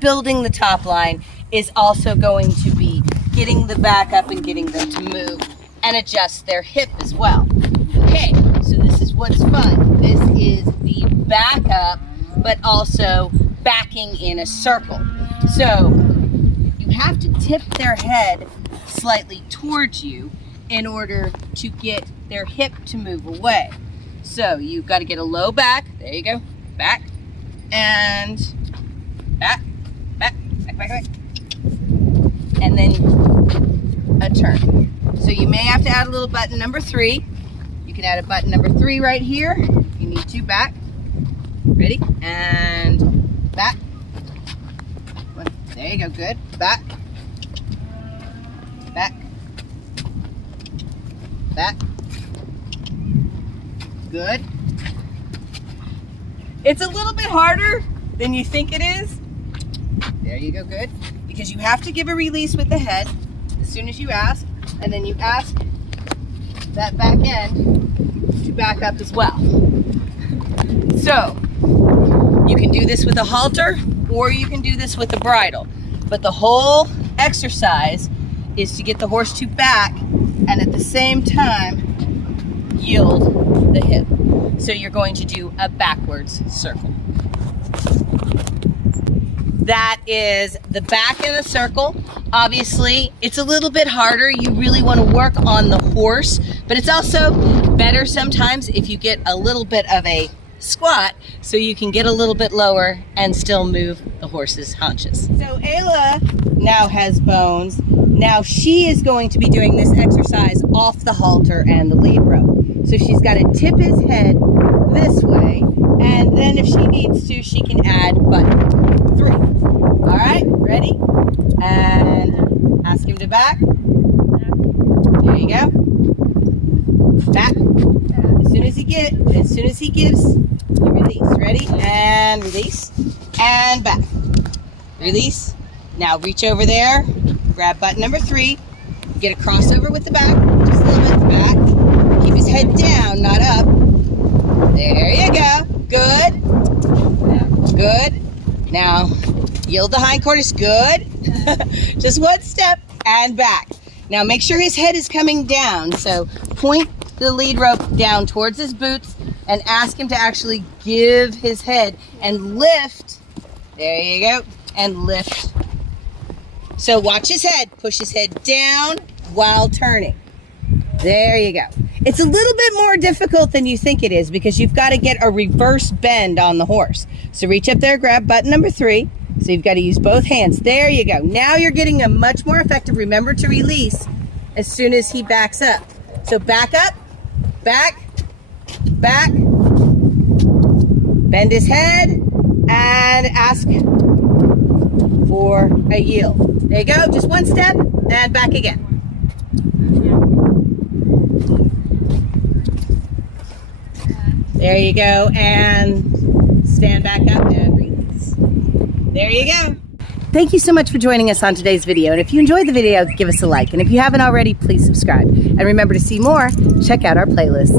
Building the top line is also going to be getting the back up and getting them to move and adjust their hip as well. Okay, so this is what's fun. This is the back up, but also backing in a circle. So you have to tip their head slightly towards you in order to get their hip to move away. So you've got to get a low back. There you go. Back and back, back, back, back, back. And then a turn. So you may have to add a little button number 3. You can add a button number 3 right here. You need to back. Ready? And back. There you go. Good. Back. Back. Back. Good. It's a little bit harder than you think it is. There you go. Good. Because you have to give a release with the head as soon as you ask, and then you ask that back end to back up as well. So you can do this with a halter or you can do this with a bridle, but the whole exercise is to get the horse to back and at the same time yield the hip. So you're going to do a backwards circle. That is the back in a circle. Obviously, it's a little bit harder. You really want to work on the horse, but it's also better sometimes if you get a little bit of a squat so you can get a little bit lower and still move the horse's haunches. So Ayla now has bones. Now she is going to be doing this exercise off the halter and the lead rope. So she's got to tip his head this way, and then if she needs to, she can add button 3. All right, ready? And ask him to back. There you go. Back. As soon as he gives, you release. Ready? And release. And back. Release. Now reach over there. Grab button number 3. Get a crossover with the back. Just a little bit back. Keep his head down, not up. There you go. Good. Good. Now, yield the hindquarters. Good. Just one step and back. Now, make sure his head is coming down. So, point the lead rope down towards his boots and ask him to actually give his head and lift. There you go. And lift. So, watch his head. Push his head down while turning. There you go. It's a little bit more difficult than you think it is because you've got to get a reverse bend on the horse. So reach up there, grab button number 3. So you've got to use both hands. There you go. Now you're getting a much more effective. Remember to release as soon as he backs up. So back up, back, back, bend his head, and ask for a yield. There you go. Just one step and back again. There you go, and stand back up and release. There you go. Thank you so much for joining us on today's video. And if you enjoyed the video, give us a like. And if you haven't already, please subscribe. And remember to see more, check out our playlist.